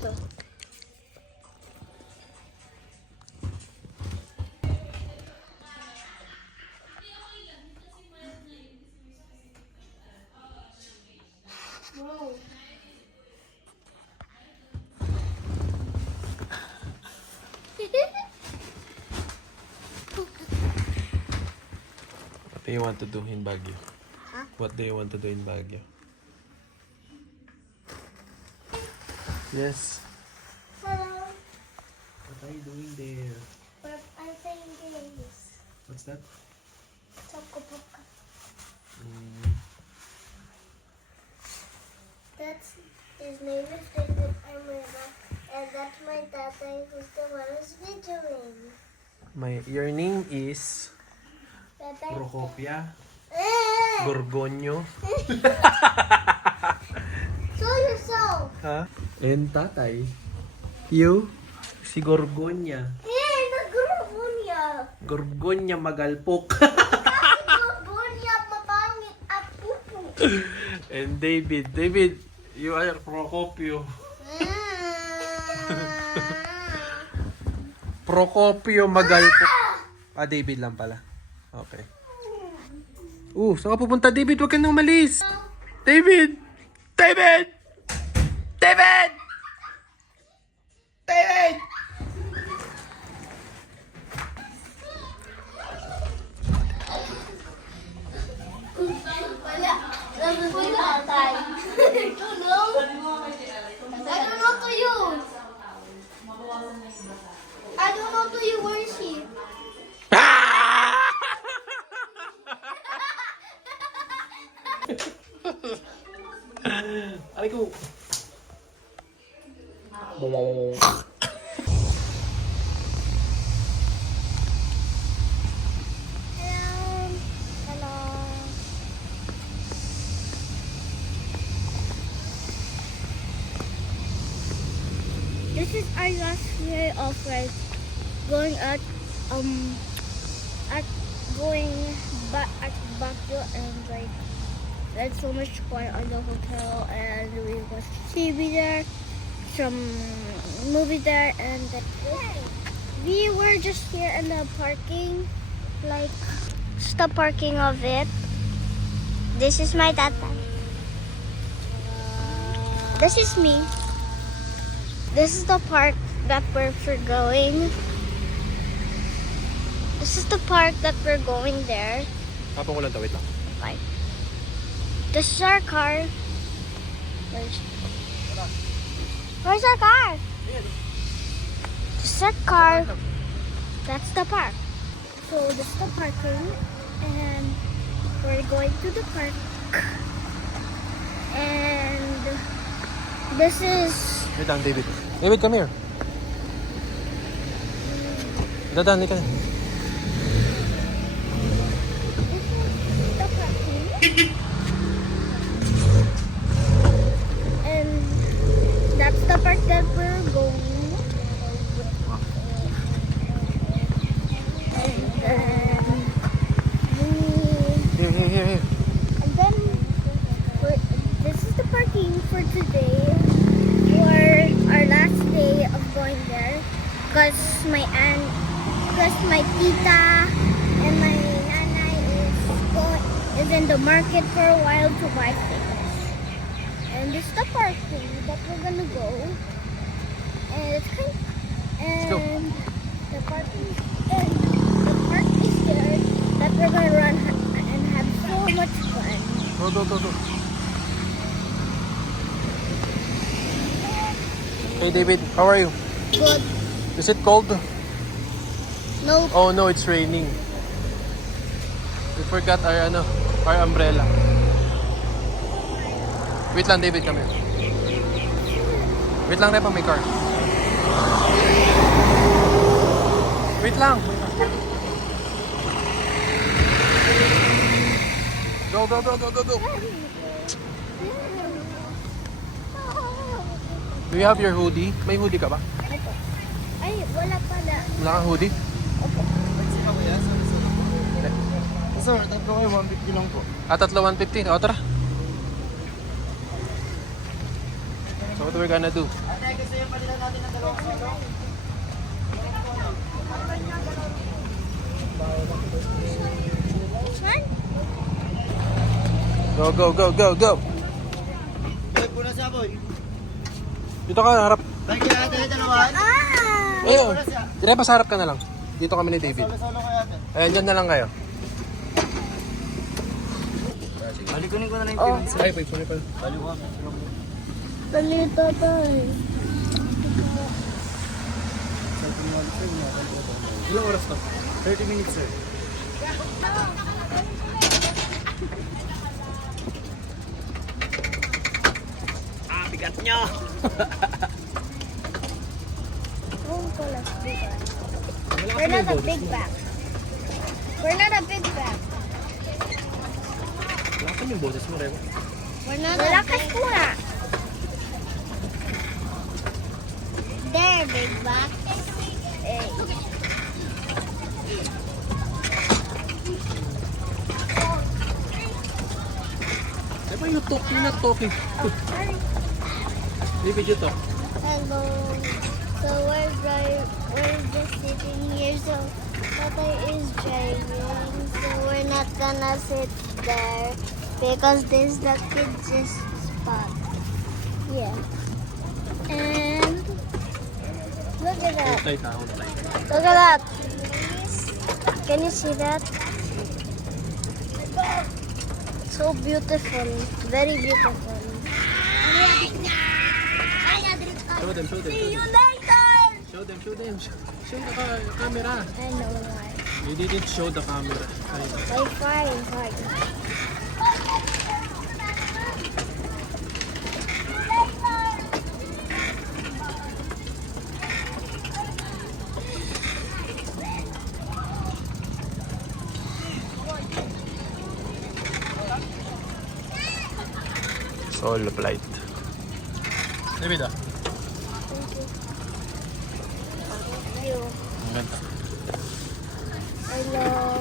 ito. Wow. What do you want to do in Baguio? Huh? What do you want to do in Baguio? Yes. Hello. What are you doing there? But I'm playing games. What's that? Chocoboca. That's his name is David Amrita, and that's my tatay who's the one who's videoing. Your name is Tatay. Procopia Eh! Gorgonio. Show yourself. Ha? And tatay. You? Si Gorgonya. Eh, nag-Gorgonia. Gorgonya Magalpok. Kasi Gorgonia mabangit at pupo. And David. David, you are Procopio. Procopio Magalpok. Ah, David lang pala. Okay. Saan ka pupunta, David? Huwag ka nang umalis. David! David! David! David! Wala. Wala tayo. Tulong. I don't know to you. I don't know to you. Where is he? Aray ko. Hello. This is our last year of like going at going back at Baguio, and like there's so much fun on the hotel, and we watched TV there, some movie there, and we were just here in the parking, like just the parking of it. This is my tata. This is me. This is the park that we're going. This is the park that we're going there. Kapong ko lang, wait lang. Like, this is our car. Where's our car? This is our car. That's the park. So this is the parking, and we're going to the park. And this is Wait lang, David. David, come here. Dadan, halika na. the parking. And that's the park that we're going. And then Here. and then this is the parking for today, for our last day of going there, because my tita and my nanay is in the market for a while to buy things. And this is the parking that we're gonna go. And it's kind go. and the park is there that we're gonna run and have so much fun. Go. Hey, David, how are you? Good. Is it cold? No. Oh no, it's raining. We forgot our umbrella. Wait lang, David, come here. Wait lang, Repa, may car. Wait lang. Go. Do you have your hoodie? May hoodie ka ba? Ito. Ay, wala pala. Wala kang hoodie? Sir, tatlo kayo, 150 lang po. Ah, tatlo 150. O, tara. So what we're gonna do? Ate, gusto yung palitan natin ng dalawang solo? One? Go, go, go, go, go! Balik po na sa boy. Dito ka, harap. Balik kaya ate, dalawan. Ah! Ayun. Dire, pasarap ka na lang. Dito kami ni David. Solo-solo kaya ate. Ayan, dyan na lang kayo. Balikunin ko na lang Oh. yung pins. Ay, pwede pala. Baliwa. Balito tayo. Ilang oras to? 30 minutes sir. Bigat niya! Oh, we're not a big bag. We're not a big bag. Wala ka yung boses mo, Remo. We're not Malakas ko na. There, big bag. Hey. Diba you talk, you're not talking. Sorry. David, you talk. Hello. So we're just sitting here. So Tata is driving. So we're not gonna sit there because this is the kids' spot. Yeah. And look at that. Hold tight, hold tight. Look at that. Can you see that? So beautiful. Very beautiful. Show them, show them. See you later. Show them, show them. Show the camera. I know why. You didn't show the camera. Wi-Fi is hard. Solo flight. David, ah. You. Ang ganda. Hello.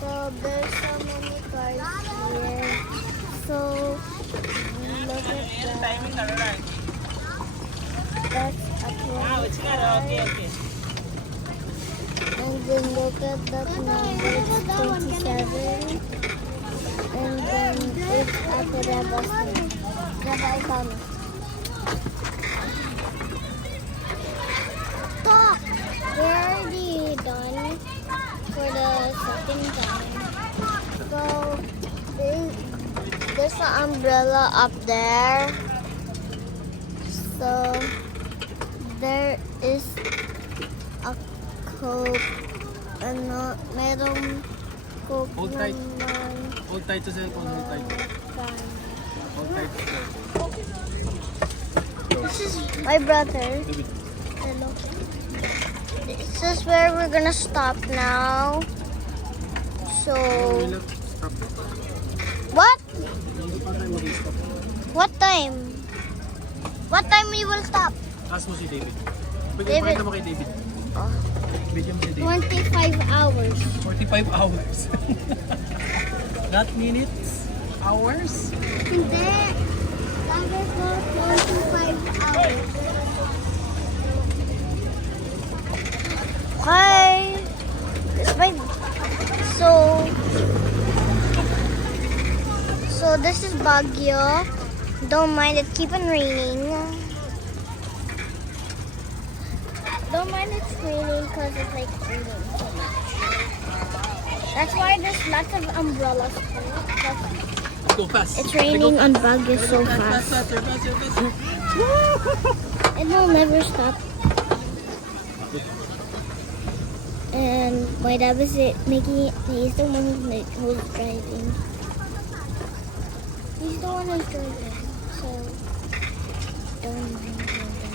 So there's so many cars here. So look at that. That's a police car. And then look at that number. It's 27. And then it's at the Rebel Station. Rebel, I found it. Stop! We're already done for the second time. So there's an umbrella up there. So there is a Coke. Ano, merong Coke Hold tight. naman. Hold tight sa cellphone, hold tight. Hold tight sa cellphone. This is my brother. David. Hello. This is where we're gonna stop now. So, Stop. what? Hindi pa tayo mag-stop. What time? What time we will stop? Ask mo si David. David. Pagkakita mo kay David. Oh, Video mo si David. 25 hours. 45 hours. Not minutes, hours. Hindi. Sabi ko 25 hours. Okay. This my so this is Baguio. Don't mind it keep on raining. Don't mind it's raining because it's like raining so much. That's why there's lots of umbrellas too. Let's go fast. It's raining on Baguio so fast. Faster. It will never stop. And my dad was making it. He's the one who's driving. He's the one who's driving. So don't mind him that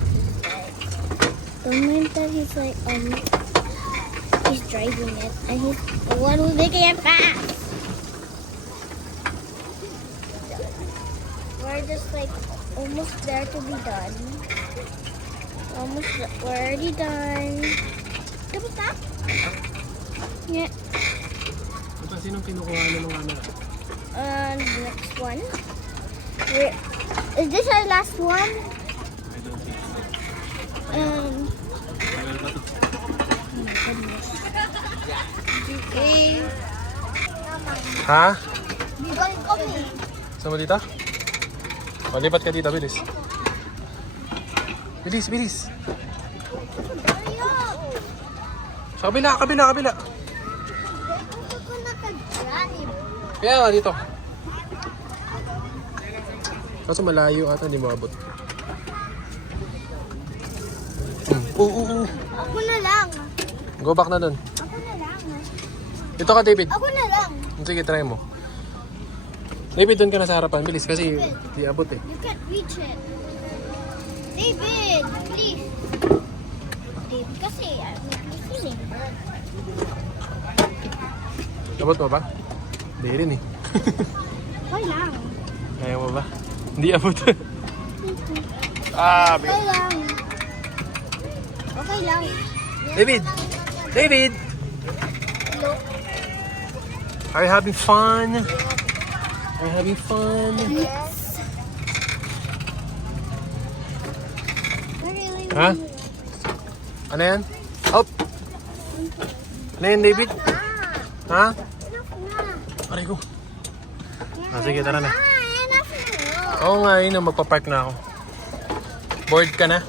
he's don't mind that he's like he's driving it and he's the one who's making it fast. We're just like almost there to be done. We're already done. Double stop? Yeah. Ito sinong kinukuha na ng camera? And next one. Is this our last one? Okay. Ha? Bigay kami. Saan mo dito? O, lipat ka dito. Bilis. Bilis, bilis. Sa kabila, kabila, kabila. Kaya nga dito. Kaso malayo ata, hindi mo abot. Oo. Ako na lang. Go back na dun. Ako na lang. Dito ka, David. Ako na lang. Sige, try mo. David, dun ka na sa harapan. Bilis, kasi hindi abot eh. You can't reach it. David, please. David, kasi I'm listening. Abot mo ba? Hindi rin eh. Okay lang. Ayaw mo ba? Hindi abot. Ah, Okay lang. Okay lang. David! David! Look. Are you having fun? Are you having fun? Yes. Really? Ha? Ano yan? Up! Ano yan, David? Ha? Enough na. Aray ko. Ah, sige, tara na. Enough na. Oo nga, yun na, magpa-park na ako. Bored ka na?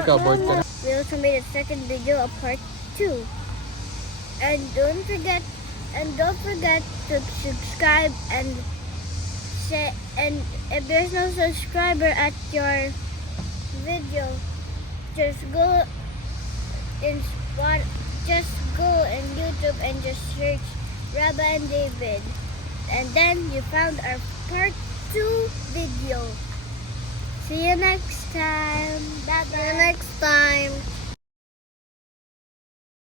Ikaw, bored ka na? We also made a second video of part 2. And don't forget to subscribe and say, and if there's no subscriber at your video, just go in YouTube and just search Rabba and David. And then you found our part 2 video. See you next time. Bye bye. See you next time.